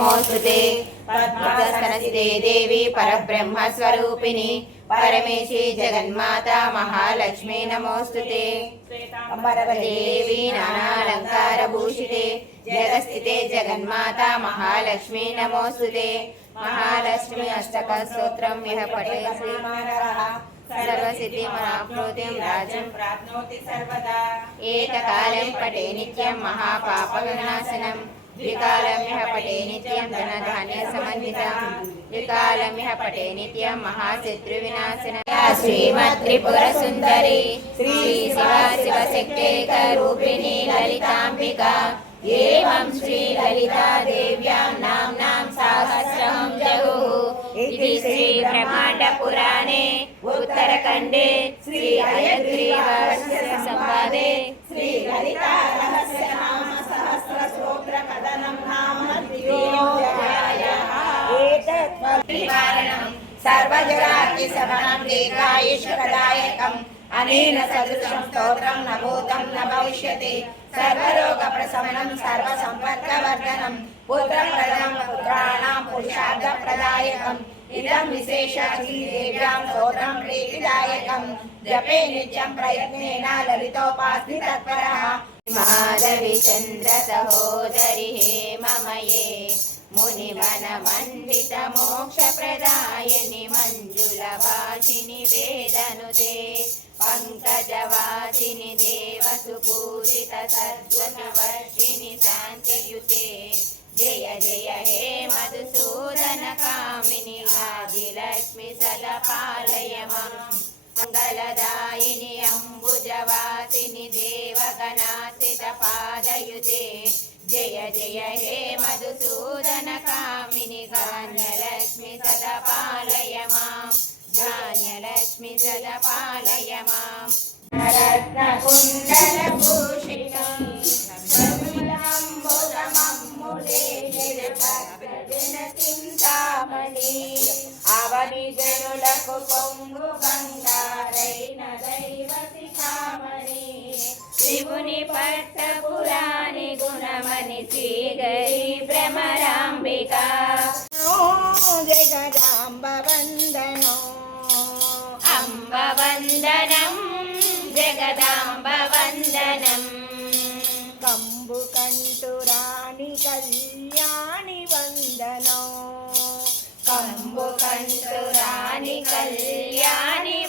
నమోస్తుతే పద్మస్తనసితే దేవి పరబ్రహ్మ స్వరూపిణి పరమేశి జగన్మాత మహాలక్ష్మి నమోస్తుతే. దేవి నానాలంకార భూషితే జగస్థితే జగన్మాత మహాలక్ష్మి నమోస్తుతే. మహాలక్ష్మి అష్టక స్తోత్రం ఇహ పఠే శ్రీ సర్వసిద్ధి మనాప్నోతిం ప్రాప్నోతి సర్వదా. ఏకకాలం పటే నిత్యం మహాపాపవినాశనం వినాశనం ద్వికాలమిహ పటే నిత్యం ధనధాన్య సమన్వితం ద్వికాలమిహ పటే నిత్యం మహాశత్రు వినాశనం శ్రీమద్ త్రిపుర సుందరి శ్రీ శివ శివశక్తేక రూపిణి లలితాంబిక ఏవం శ్రీ లలితా దేవ్యాం నామ్నాం ఏతత్ నివారణం. సర్వజరాకి శమనం దీర్ఘాయుష్కదాయకం. అనేన సదృశం స్తోత్రం న భూతం న భవిష్యతి సర్వరోగ ప్రశమనం సర్వ సంపర్కవర్ధనం పుత్రప్రదం పుత్రాణాం పురుషార్థ ప్రదాయకం ఇదం విశేష శ్రీదేవ్యాం స్తోత్రం ప్రీతిదాయకం. జపే నిత్యం ప్రయత్నేన లలితోపాస్తి తత్పరః మాధవి చంద్ర సహోదరి హేమమయే మునిమన మండిత మోక్ష ప్రదాయని మంజుల వాసిని వేదనుతే పంకజవాసిని దేవసు పూజిత సద్వసు వర్షిణి శాంతియుతే జయ జయ హే మధుసూదన కామిని ఆదిలక్ష్మి సదా పాలయ మాం మంగళదాయిని అంబుజవాసిని దేవగణాసిత పాదయుతే జయ జయ హే మధుసూదన కామిని ధాన్యలక్ష్మి సదా పాలయ మాం ధాన్యలక్ష్మి సదా పాలయ మాం రత్నకుండలభూషితం చింతామణి అవని జనులకు పొంగు బంగారైన దైవ శిఖామణి శివుని పట్టపురాణి గుణమని శ్రీగరి భ్రమరాంబిక జగదాంబ వందనో అంబ వందనం జగదాంబ వందనం కంబు కంటురాణి కళ్యాణి వందనో కంబు కంటురాని కళ్యాణి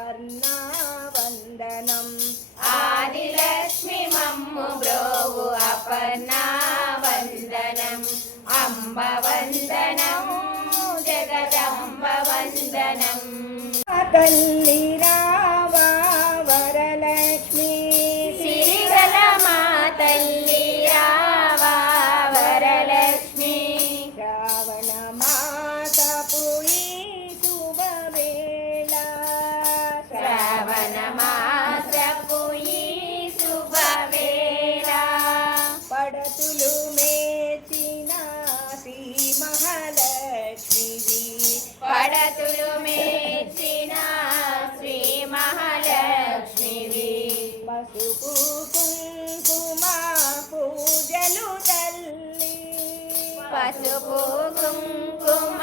బ్రోవు అపర్ణా వందనం ఆదిలక్ష్మి మమ్ము బ్రోవు అపర్ణా వందనం అంబ వందనం జగదంబ వందనం తల్లి పడతులు మేచిన శ్రీ మహాలక్ష్మివి పసుపు కుంకుమ పూజలు తల్లి. పసుపు కుంకుమ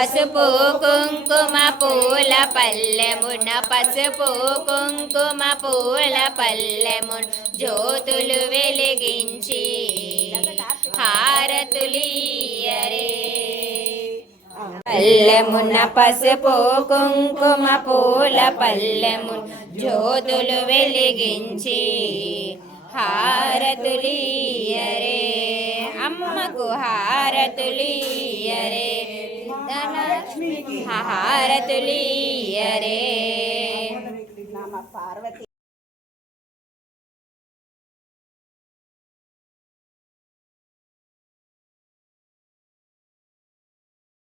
పసుపు కుంకుమ పూల పల్లెమున పసుపు కుంకుమ పూల పల్లెమున జ్యోతులు వెలిగించి హారతులీయరే పల్లెమున పసుపు కుంకుమ పూల పల్లెము జ్యోతులు వెలిగించి హారతులీయరే అమ్మకు హారతులీయరే धनलक्ष्मी की हारत लिय पार्वती।